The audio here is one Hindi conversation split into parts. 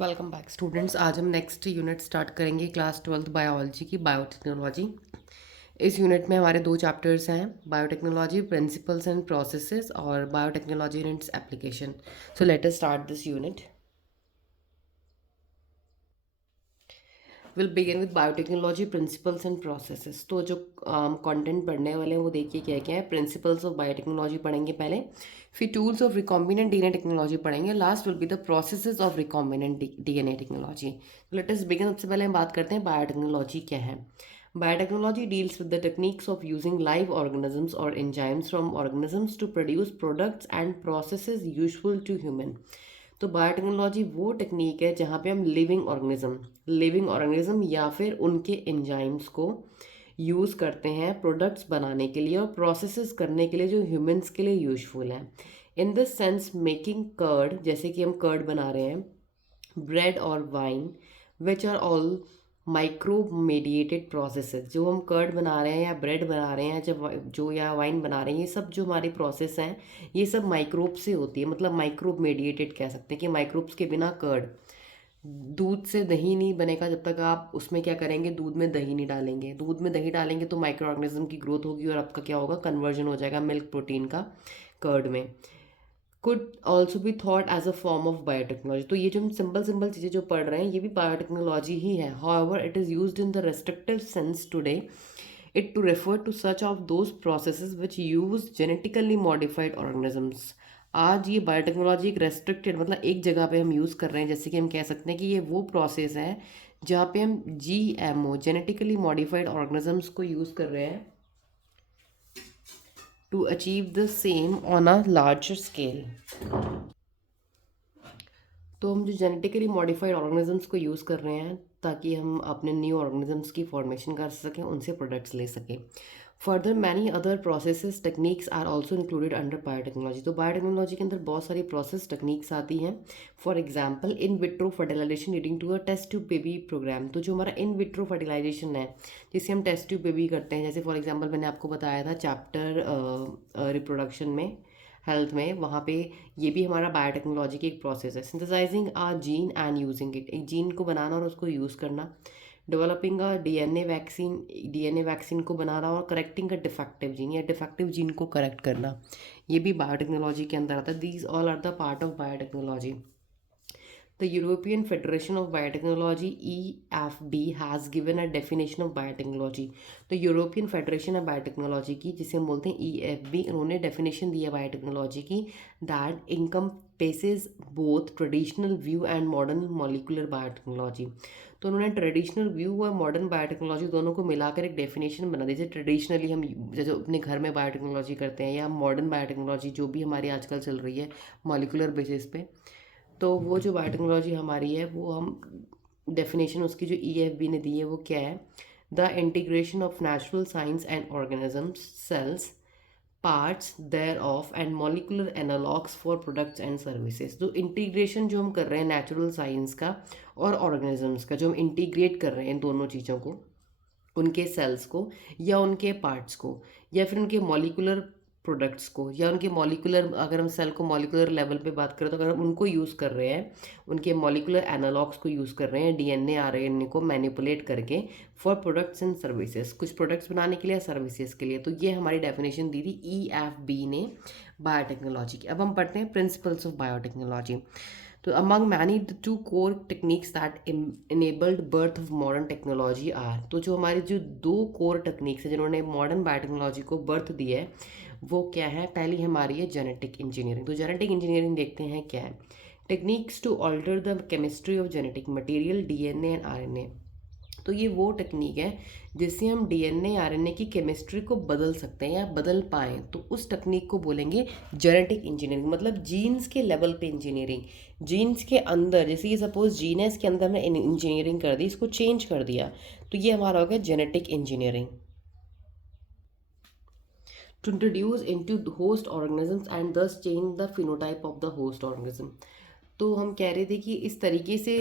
Welcome back students. आज हम नेक्स्ट यूनिट स्टार्ट करेंगे क्लास 12th बायोलॉजी की बायोटेक्नोलॉजी। इस यूनिट में हमारे दो चैप्टर्स हैं, बायोटेक्नोलॉजी प्रिंसिपल्स एंड प्रोसेसेस और biotechnology and its application. So let us start this unit. Will begin with biotechnology principles and processes. तो जो कंटेंट पढ़ने वाले हैं वो देखिए क्या क्या है। प्रिंसिपल्स ऑफ बायोटेक्नोलॉजी पढ़ेंगे पहले, फिर tools of recombinant DNA technology पढ़ेंगे, last will be the processes of recombinant DNA technology. Let us begin. सबसे पहले हम बात करते हैं बायोटेक्नोलॉजी क्या है। Biotechnology deals with the techniques of using live organisms or enzymes from organisms to produce products and processes useful to human। तो बायोटेक्नोलॉजी वो टेक्निक है जहाँ पे हम लिविंग ऑर्गेनिज्म या फिर उनके एंजाइम्स को यूज़ करते हैं प्रोडक्ट्स बनाने के लिए और प्रोसेसेस करने के लिए जो ह्यूमंस के लिए यूजफुल है। In this sense making curd, जैसे कि हम कर्ड बना रहे हैं, ब्रेड और wine, which are all microbe mediated processes. जो हम कर्ड बना रहे हैं या ब्रेड बना रहे हैं जब जो या वाइन बना रहे हैं, ये सब जो हमारी प्रोसेस हैं ये सब माइक्रोब से होती है। मतलब माइक्रोब मेडिएटेड कह सकते हैं कि माइक्रोब्स के बिना कर्ड, दूध से दही नहीं बनेगा जब तक आप उसमें क्या करेंगे, दूध में दही नहीं डालेंगे। दूध में दही डालेंगे तो माइक्रो ऑर्गेनिज्म की ग्रोथ होगी और आपका क्या होगा, कन्वर्जन हो जाएगा मिल्क प्रोटीन का कर्ड में। Could also be thought as a form of biotechnology. तो ये जो हम सिंपल सिंपल चीज़ें जो पढ़ रहे हैं ये भी बायोटेक्नोलॉजी ही है। However it is used in the restrictive sense today it to refer to such of those processes which use genetically modified organisms। आज ये बायोटेक्नोलॉजी एक रेस्ट्रिक्टेड, मतलब एक जगह पे हम यूज़ कर रहे हैं। जैसे कि हम कह सकते हैं कि ये वो प्रोसेस है जहाँ पे हम जीएमओ जेनेटिकली मॉडिफाइड ऑर्गेनिजम्स को यूज़ कर रहे हैं to achieve the same on a larger scale. तो हम जो जेनेटिकली मॉडिफाइड ऑर्गेनिजम्स को यूज़ कर रहे हैं ताकि हम अपने न्यू ऑर्गेनिजम्स की फॉर्मेशन कर सकें, उनसे प्रोडक्ट्स ले सकें। Further many other processes techniques are also included under biotechnology. तो बायोटेक्नोलॉजी के अंदर बहुत सारी प्रोसेस टेक्निक्स आती हैं। For example in vitro fertilisation leading to a test tube baby programme. तो जो हमारा इन विट्रो फर्टिलाइजेशन है जिसे हम टेस्ट ट्यूब बेबी करते हैं, जैसे फॉर एग्जाम्पल मैंने आपको बताया था चैप्टर रिप्रोडक्शन में, हेल्थ में, वहाँ पे ये भी हमारा बायोटेक्नोलॉजी की एक प्रोसेस है। Synthesising a gene and using it, एक जीन को बनाना और उसको यूज़ करना। डेवलपिंग अ डीएनए वैक्सीन को बनाना और करेक्टिंग अ डिफेक्टिव जीन या डिफेक्टिव जीन को करेक्ट करना, ये भी बायोटेक्नोलॉजी के अंदर आता है। These all are the part of biotechnology. The European Federation of Biotechnology EFB has given a definition of biotechnology। तो यूरोपियन फेडरेशन है बायोटेक्नोलॉजी की, जिसे हम बोलते हैं EFB, उन्होंने डेफिनेशन दी है बायोटेक्नोलॉजी की, that encompasses both traditional view and modern molecular biotechnology. तो उन्होंने ट्रेडिशनल व्यू और मॉडर्न बायोटेक्नोलॉजी दोनों को मिलाकर एक डेफिनेशन बना दी। जैसे ट्रेडिशनली हम जैसे अपने घर में बायोटेक्नोलॉजी करते हैं, या मॉडर्न बायोटेक्नोलॉजी जो भी हमारी आजकल चल रही है मॉलिकुलर बेसिस पे, तो वो जो बायोटेक्नोलॉजी हमारी है वो हम डेफिनेशन उसकी जो EFB ने दी है वो क्या है, the integration of natural science and organisms cells parts thereof and molecular analogues for products and services. तो इंटीग्रेशन जो हम कर रहे हैं नेचुरल साइंस का और ऑर्गेनिजम्स का, जो हम इंटीग्रेट कर रहे हैं इन दोनों चीज़ों को, उनके सेल्स को या उनके पार्ट्स को या फिर उनके मॉलिकुलर प्रोडक्ट्स को या उनके मॉलिकुलर, अगर हम सेल को मॉलिकुलर लेवल पे बात करें तो अगर हम उनको यूज़ कर रहे हैं, उनके मॉलिकुलर एनालॉग्स को यूज़ कर रहे हैं डीएनए आरएनए को मैनिपुलेट करके फॉर प्रोडक्ट्स एंड सर्विसेज, कुछ प्रोडक्ट्स बनाने के लिए या सर्विसेज के लिए। तो ये हमारी डेफिनेशन दी थी EFB ने बायोटेक्नोलॉजी की। अब हम पढ़ते हैं प्रिंसिपल्स ऑफ बायोटेक्नोलॉजी। तो among many the two core techniques that enabled birth of modern technology are, तो जो हमारी जो दो कोर टेक्निक्स है जिन्होंने मॉडर्न बायोटेक्नोलॉजी को बर्थ दी है वो क्या है। पहली हमारी है जेनेटिक इंजीनियरिंग। तो जेनेटिक इंजीनियरिंग देखते हैं क्या है। Techniques to alter the chemistry of genetic material DNA and RNA. तो ये वो टेक्निक है जिससे हम डीएनए आरएनए की केमिस्ट्री को बदल सकते हैं या बदल पाएँ, तो उस टेक्निक को बोलेंगे जेनेटिक इंजीनियरिंग। मतलब जीन्स के लेवल पे इंजीनियरिंग, जीन्स के अंदर, जैसे ये सपोज जीन है, इसके अंदर हमने इंजीनियरिंग कर दी, इसको चेंज कर दिया, तो ये हमारा हो गया genetic engineering. To introduce into host organisms and thus change the phenotype of the host organism. तो हम कह रहे थे कि इस तरीके से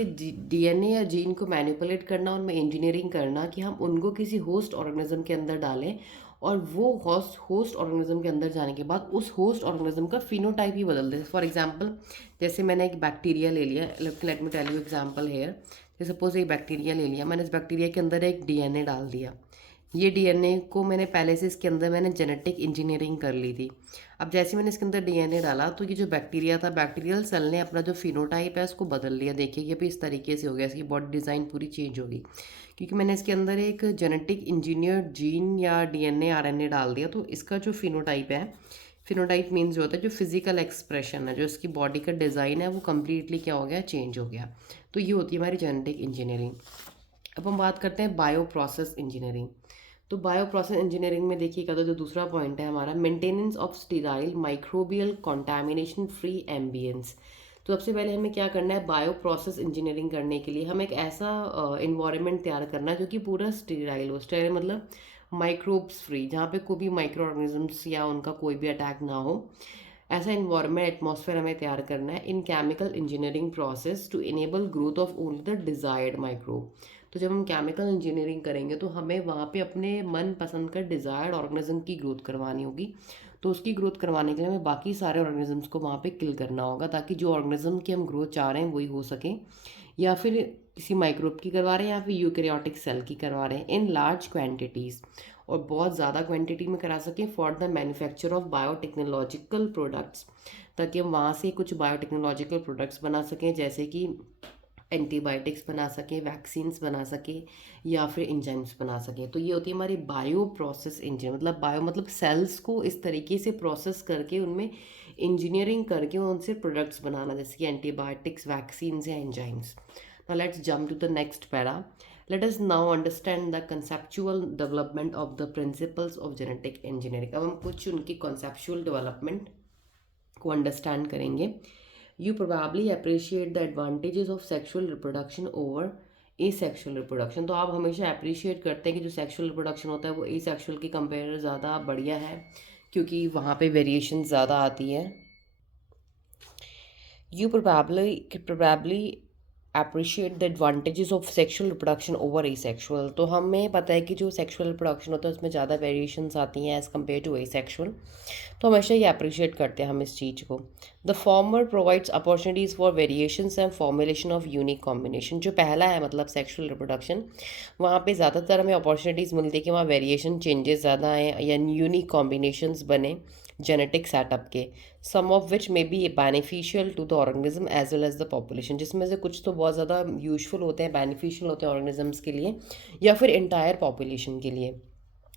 डीएनए या जीन को मैनिपुलेट करना, उनमें इंजीनियरिंग करना कि हम उनको किसी होस्ट ऑर्गेनिज्म के अंदर डालें और वो होस्ट ऑर्गेनिज्म के अंदर जाने के बाद उस होस्ट ऑर्गेनिज्म का फिनोटाइप ही बदल दे। फॉर एग्जांपल, जैसे मैंने एक बैक्टीरिया ले लिया, let me tell you example here. जैसे सपोज एक बैक्टीरिया ले लिया, मैंने इस बैक्टीरिया के अंदर एक डीएनए डाल दिया। ये डीएनए को मैंने पहले से इसके अंदर मैंने जेनेटिक इंजीनियरिंग कर ली थी। अब जैसे मैंने इसके अंदर डीएनए डाला तो ये जो बैक्टीरिया था, बैक्टीरियल सेल ने अपना जो फिनोटाइप है उसको बदल लिया। देखिए ये भी इस तरीके से हो गया, इसकी बॉडी डिज़ाइन पूरी चेंज होगी, क्योंकि मैंने इसके अंदर एक जेनेटिक इंजीनियर्ड जीन या डीएनए आरएनए डाल दिया। तो इसका जो फिनोटाइप है, फिनोटाइप मीन्स जो होता है जो फिजिकल एक्सप्रेशन है, जो इसकी बॉडी का डिज़ाइन है, वो कम्प्लीटली क्या हो गया, चेंज हो गया। तो ये होती है हमारी जेनेटिक इंजीनियरिंग। अब हम बात करते हैं बायो प्रोसेस इंजीनियरिंग। तो बायो प्रोसेस इंजीनियरिंग में देखिएगा तो जो दूसरा पॉइंट है हमारा, maintenance of sterile microbial contamination free ambience. तो सबसे पहले हमें क्या करना है, बायो प्रोसेस इंजीनियरिंग करने के लिए हमें एक ऐसा इन्वायरमेंट तैयार करना है जो कि पूरा स्टीराइल हो। स्टेराइल मतलब माइक्रोब्स फ्री, जहाँ पे कोई भी माइक्रो ऑर्गेनिजम्स या उनका कोई भी अटैक ना हो। ऐसा इन्वायरमेंट एटमॉस्फेयर हमें तैयार करना है in chemical engineering process to enable growth of only the desired microbe. तो जब हम केमिकल इंजीनियरिंग करेंगे तो हमें वहाँ पे अपने मन पसंद का डिज़ायर्ड ऑर्गेनिज्म की ग्रोथ करवानी होगी। तो उसकी ग्रोथ करवाने के लिए हमें बाकी सारे ऑर्गेनिजम्स को वहाँ पे किल करना होगा, ताकि जो ऑर्गेनिज्म की हम ग्रोथ चाह रहे हैं वही हो सके। या फिर किसी माइक्रोब की करवा रहे हैं या फिर यूकैरियोटिक सेल की करवा रहे हैं इन लार्ज क्वान्टिटीज़, और बहुत ज़्यादा क्वांटिटी में करा सकें for the manufacture of biotechnological products, ताकि हम वहाँ से कुछ बायोटेक्नोलॉजिकल प्रोडक्ट्स बना सकें, जैसे कि एंटीबायोटिक्स बना सकें, वैक्सीन्स बना सकें, या फिर इंजाइम्स बना सकें। तो ये होती है हमारी बायो प्रोसेस इंजीनियर। मतलब बायो मतलब सेल्स को इस तरीके से प्रोसेस करके उनमें इंजीनियरिंग करके उनसे प्रोडक्ट्स बनाना, जैसे कि एंटीबायोटिक्स, वैक्सीन्स या enzymes. Now let's jump to the next para. Let us now understand the conceptual development of the principles of genetic engineering. अब हम कुछ उनकी कंसेप्चुअल डेवलपमेंट को अंडरस्टैंड करेंगे। You probably appreciate the advantages of sexual reproduction over asexual reproduction। तो आप हमेशा अप्रिशिएट करते हैं कि जो सेक्सुअल रिप्रोडक्शन होता है वो एसेक्सुअल की कंपेयर ज़्यादा बढ़िया है, क्योंकि वहाँ पे वेरिएशन ज़्यादा आती है। You probably appreciate the advantages of sexual reproduction over asexual। तो हमें पता है कि जो सेक्सुअल रिप्रोडक्शन होता है उसमें ज़्यादा वेरिएशंस आती हैं एज़ कम्पेयर टू asexual। तो हमेशा ये अप्रिशिएट करते हैं हम इस चीज़ को। The former provides opportunities for variations and formulation of unique combination. जो पहला है मतलब सेक्सुअल रिप्रोडक्शन, वहाँ पे ज़्यादातर हमें अपॉर्चुनिटीज़ मिलती है कि वहाँ वेरिएशन चेंजेस ज़्यादा आएँ या यूनिक कॉम्बिनेशंस बने जेनेटिक सेटअप के, some of which may be beneficial to the organism as well as the population. जिसमें से कुछ तो बहुत ज़्यादा यूजफुल होते हैं, बेनिफिशियल होते हैं ऑर्गेनिजम्स के लिए या फिर इंटायर पॉपुलेशन के लिए।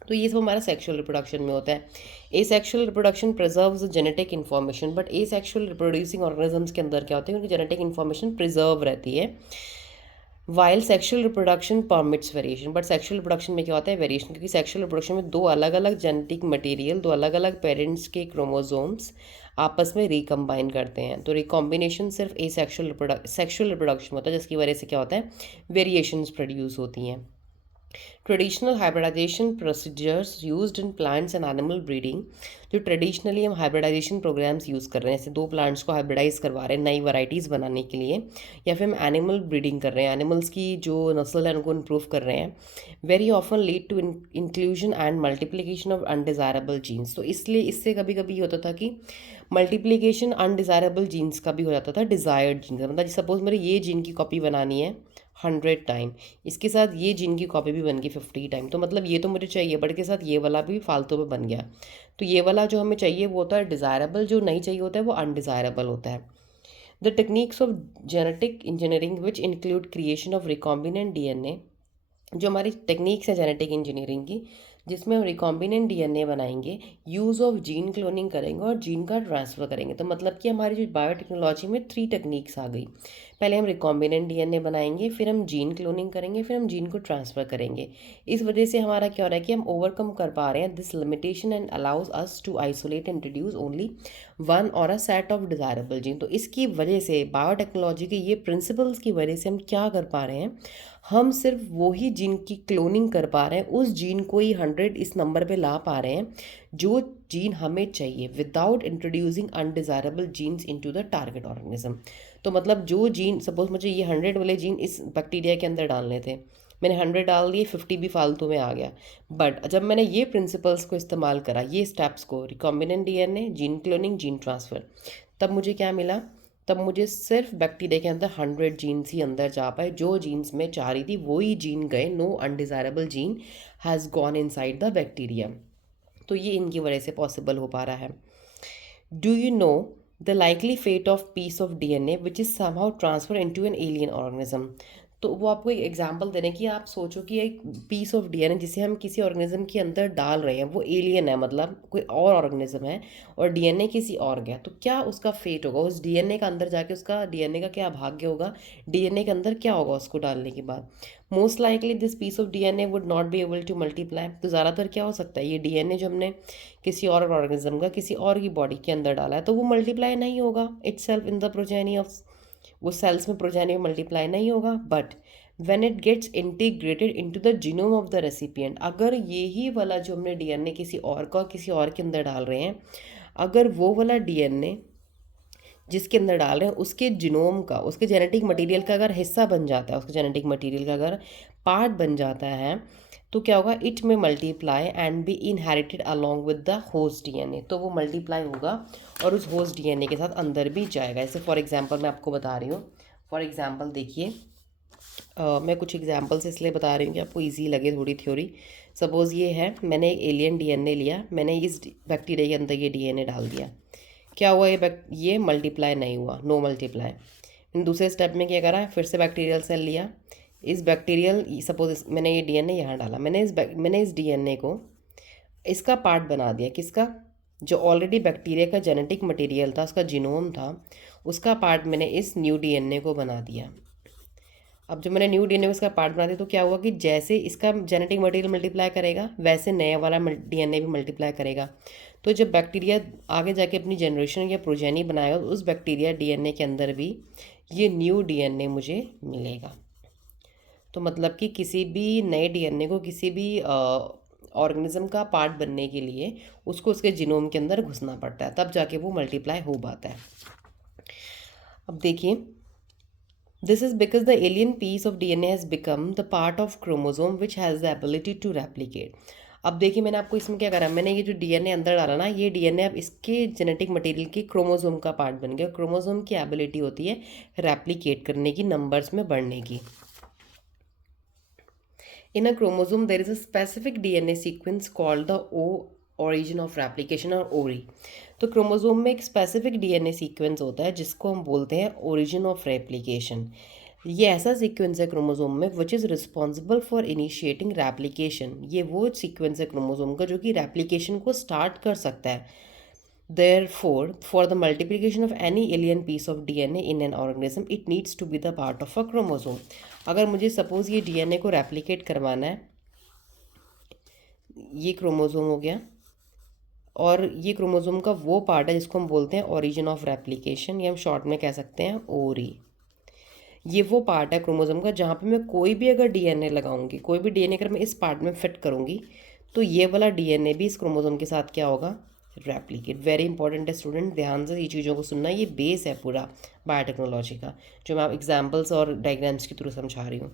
तो ये सब हमारा सेक्सुअल रिप्रोडक्शन में होता है। Asexual reproduction preserves genetic information, but asexual reproducing organisms के अंदर क्या होता है, उनकी जेनेटिक इन्फॉर्मेशन प्रिजर्व रहती है। While sexual reproduction permits variation, but sexual reproduction में क्या होता है, वेरिएशन, क्योंकि सेक्सुअल रिप्रोडक्शन में दो अलग अलग जेनेटिक मटेरियल, दो अलग अलग पेरेंट्स के क्रोमोसोम्स आपस में रिकम्बाइन करते हैं। तो रिकॉम्बिनेशन सिर्फ सेक्सुअल रिप्रोडक्शन होता है, जिसकी वजह से क्या होता है, वेरिएशंस प्रोड्यूस होती हैं। Traditional hybridisation procedures used in plants and animal breeding. जो ट्रेडिशनली हम हाइब्रिडाइजेशन प्रोग्राम्स यूज़ कर रहे हैं, जैसे दो प्लांट्स को हाइब्रिडाइज करवा रहे हैं नई वैराइटीज़ बनाने के लिए, या फिर हम एनिमल ब्रीडिंग कर रहे हैं, एनिमल्स की जो नस्ल है उनको इम्प्रूव कर रहे हैं, very often lead to inclusion and multiplication of undesirable genes. तो इसलिए इससे कभी कभी ये होता था कि मल्टीप्लिकेशन अनडिज़ायरेबल जीन्स का भी हो जाता था डिज़ायर्ड जीन का। मतलब सपोज मेरे ये जीन की कॉपी बनानी है 100 टाइम, इसके साथ ये जीन की कॉपी भी बन गई 50 टाइम, तो मतलब ये तो मुझे चाहिए, बट के साथ ये वाला भी फालतू में बन गया। तो ये वाला जो हमें चाहिए वो होता है डिज़ायरेबल, जो नहीं चाहिए होता है वो अनडिज़ायरेबल होता है। The techniques of genetic engineering which include creation of recombinant DNA. जो हमारी टेक्निक्स है जेनेटिक इंजीनियरिंग की, जिसमें हम रिकॉम्बिनेंट डीएनए बनाएंगे, यूज़ ऑफ जीन क्लोनिंग करेंगे और जीन का ट्रांसफ़र करेंगे। तो मतलब कि हमारी जो बायोटेक्नोलॉजी में 3 टेक्निक्स आ गई। पहले हम रिकॉम्बिनेंट डीएनए बनाएंगे, फिर हम जीन क्लोनिंग करेंगे, फिर हम जीन को ट्रांसफ़र करेंगे। इस वजह से हमारा क्या हो रहा है कि हम ओवरकम कर पा रहे हैं this limitation and allows us to isolate and introduce only one or a set of desirable gene. तो इसकी वजह से बायोटेक्नोलॉजी के ये प्रिंसिपल्स की वजह से हम क्या कर पा रहे हैं, हम सिर्फ वही जीन की क्लोनिंग कर पा रहे हैं, उस जीन को ही 100 इस नंबर पे ला पा रहे हैं जो जीन हमें चाहिए, without introducing undesirable genes into the target organism. तो मतलब जो जीन, सपोज मुझे ये 100 वाले जीन इस बैक्टीरिया के अंदर डालने थे, मैंने 100 डाल दिए, 50 भी फालतू में आ गया। बट जब मैंने ये प्रिंसिपल्स को इस्तेमाल करा, ये स्टेप्स को, recombinant DNA, gene cloning, gene transfer, तब मुझे क्या मिला? तब मुझे सिर्फ बैक्टीरिया के अंदर 100 जीन्स ही अंदर जा पाए। जो जीन्स में चाह रही थी वही जीन गए। No undesirable gene has gone inside the bacteria. तो ये इनकी वजह से पॉसिबल हो पा रहा है। Do you know the likely fate of piece of DNA which is somehow transfer into an alien organism? तो वो आपको एक एग्जांपल दे रहे हैं कि आप सोचो कि एक पीस ऑफ डीएनए जिसे हम किसी ऑर्गेनिज्म के अंदर डाल रहे हैं, वो एलियन है, मतलब कोई और ऑर्गेनिज्म है, और डीएनए किसी और गया, तो क्या उसका फेट होगा? उस डीएनए का अंदर जाके उसका डीएनए का क्या भाग्य होगा? डीएनए के अंदर क्या होगा उसको डालने के बाद? Most likely this piece of DNA would not be able to multiply. तो ज़्यादातर क्या हो सकता है, ये डीएनए जो हमने किसी और ऑर्गेनिज्म का किसी और की बॉडी के अंदर डाला है, तो वो मल्टीप्लाई नहीं होगा itself in the progeny of, वो सेल्स में प्रोजेनी में मल्टीप्लाई नहीं होगा। But when it gets integrated into the genome of the recipient, अगर यही वाला जो हमने डीएनए किसी और का किसी और के अंदर डाल रहे हैं, अगर वो वाला डीएनए जिसके अंदर डाल रहे हैं उसके जीनोम का, उसके जेनेटिक मटेरियल का अगर हिस्सा बन जाता है, उसके जेनेटिक मटेरियल का अगर पार्ट बन जाता है, तो क्या होगा? इट में multiply and B inherited along with the host DNA. तो वो मल्टीप्लाई होगा और उस होस्ट डीएनए के साथ अंदर भी जाएगा। जैसे फॉर एग्जांपल मैं आपको बता रही हूँ, फॉर एग्जांपल देखिए, मैं कुछ एग्जांपल्स इसलिए बता रही हूँ कि आपको इजी लगे थोड़ी थ्योरी। सपोज़ ये है, मैंने एक एलियन डीएनए लिया, मैंने इस बैक्टीरिया के अंदर ये डीएनए डाल दिया। क्या हुआ? ये मल्टीप्लाई नहीं हुआ, नो मल्टीप्लाई। दूसरे स्टेप में क्या करा? फिर से बैक्टीरियल सेल लिया, इस बैक्टीरियल, सपोज मैंने ये डीएनए यहाँ डाला, मैंने इस डीएनए को इसका पार्ट बना दिया। किसका? जो ऑलरेडी बैक्टीरिया का जेनेटिक मटेरियल था, उसका जीनोम था, उसका पार्ट मैंने इस न्यू डीएनए को बना दिया। अब जब मैंने न्यू डीएनए को इसका पार्ट बना दिया, तो क्या हुआ कि जैसे इसका जेनेटिक मटेरियल मल्टीप्लाई करेगा, वैसे नया वाला डीएनए भी मल्टीप्लाई करेगा। तो जब बैक्टीरिया आगे जाके अपनी जनरेशन या प्रोजेनी बनाएगा, तो उस बैक्टीरिया डीएनए के अंदर भी ये न्यू डीएनए मुझे मिलेगा। तो मतलब कि किसी भी नए डीएनए को किसी भी ऑर्गेनिज्म का पार्ट बनने के लिए उसको उसके जीनोम के अंदर घुसना पड़ता है, तब जाके वो मल्टीप्लाई हो पाता है। अब देखिए, this is because the alien piece of DNA has become the part of chromosome which has the ability to replicate. अब देखिए, मैंने आपको इसमें क्या करा, मैंने ये जो डीएनए अंदर डाला ना, ये डीएनए अब इसके जेनेटिक मटेरियल के क्रोमोसोम का पार्ट बन गया। क्रोमोसोम की एबिलिटी होती है रेप्लिकेट करने की, नंबर्स में बढ़ने की। In a chromosome, there is a specific DNA sequence called the O origin of replication or ORI। तो क्रोमोसोम में एक स्पेसिफिक डीएनए सीक्वेंस होता है जिसको हम बोलते हैं ओरिजिन ऑफ रेप्लिकेशन। ये ऐसा सीक्वेंस है क्रोमोसोम में which is responsible for initiating replication. ये वो सीक्वेंस है क्रोमोसोम का जो कि रेप्लिकेशन को स्टार्ट कर सकता है। Therefore, for the multiplication of any alien piece of DNA in an organism, it needs to be the part of a chromosome। अगर मुझे सपोज ये डीएनए को रेप्लिकेट करवाना है, ये क्रोमोसोम हो गया, और ये क्रोमोसोम का वो पार्ट है जिसको हम बोलते हैं ओरिजिन ऑफ रेप्लिकेशन, या हम शॉर्ट में कह सकते हैं ओरी। ये वो पार्ट है क्रोमोसोम का जहाँ पे मैं कोई भी अगर डीएनए लगाऊंगी, कोई भी डीएनए अगर मैं इस पार्ट में फिट करूँगी, तो ये वाला डीएनए भी इस क्रोमोसोम के साथ क्या होगा? रेप्लिकेट। वेरी इंपॉर्टेंट है स्टूडेंट, ध्यान से ये चीज़ों को सुनना। ये बेस है पूरा बायोटेक्नोलॉजी का, जो मैं एग्जांपल्स और डायग्राम्स के थ्रू समझा रही हूँ।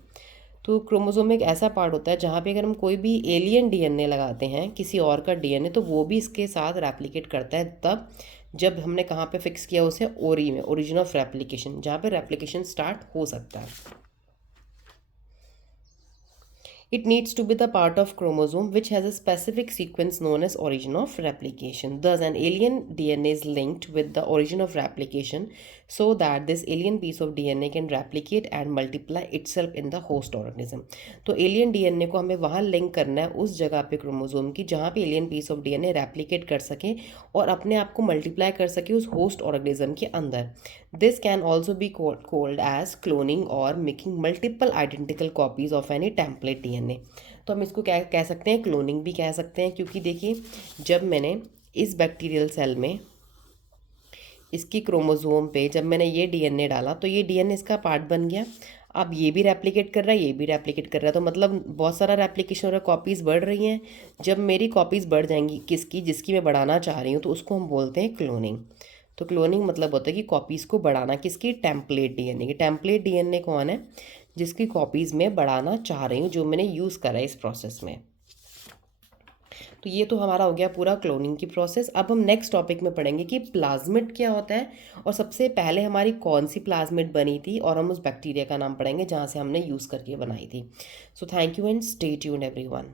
तो क्रोमोसोम में एक ऐसा पार्ट होता है जहाँ पे अगर हम कोई भी एलियन डीएनए लगाते हैं, किसी और का डीएनए, तो वो भी इसके साथ रेप्लिकेट करता है, तब जब हमने कहाँ पे फिक्स किया उसे? ओरी में, ओरिजिन ऑफ रेप्लिकेशन, जहाँ पे रेप्लिकेशन स्टार्ट हो सकता है। It needs to be the part of chromosome which has a specific sequence known as origin of replication. Thus, an alien DNA is linked with the origin of replication so that this alien piece of DNA can replicate and multiply itself in the host organism। तो alien DNA को हमें वहाँ लिंक करना है उस जगह पे क्रोमोसोम की जहाँ पे alien piece of DNA replicate कर सके और अपने आप को मल्टीप्लाई कर सके उस होस्ट ऑर्गेनिज्म के अंदर। This can also be called as cloning or making multiple identical copies of any template DNA। तो हम इसको क्या कह सकते हैं? क्लोनिंग भी कह सकते हैं, क्योंकि देखिए, जब मैंने इस बैक्टीरियल सेल में इसकी क्रोमोसोम पे जब मैंने ये डीएनए डाला, तो ये डीएनए इसका पार्ट बन गया। अब ये भी रेप्लिकेट कर रहा है, ये भी रेप्लिकेट कर रहा है, तो मतलब बहुत सारा रेप्लिकेशन हो रहा है, कॉपीज़ बढ़ रही हैं। जब मेरी कॉपीज़ बढ़ जाएंगी किसकी, जिसकी मैं बढ़ाना चाह रही हूँ, तो उसको हम बोलते हैं क्लोनिंग। तो क्लोनिंग मतलब होता है कि कॉपीज़ को बढ़ाना, किसकी? टेम्पलेट डीएनए की। टेम्पलेट डीएनए कौन है? जिसकी कॉपीज़ मैं बढ़ाना चाह रही हूँ, जो मैंने यूज़ करा है इस प्रोसेस में। तो ये तो हमारा हो गया पूरा क्लोनिंग की प्रोसेस। अब हम नेक्स्ट टॉपिक में पढ़ेंगे कि प्लाज्मिड क्या होता है और सबसे पहले हमारी कौन सी प्लाज्मिड बनी थी, और हम उस बैक्टीरिया का नाम पढ़ेंगे जहाँ से हमने यूज़ करके बनाई थी। So thank you and stay tuned everyone.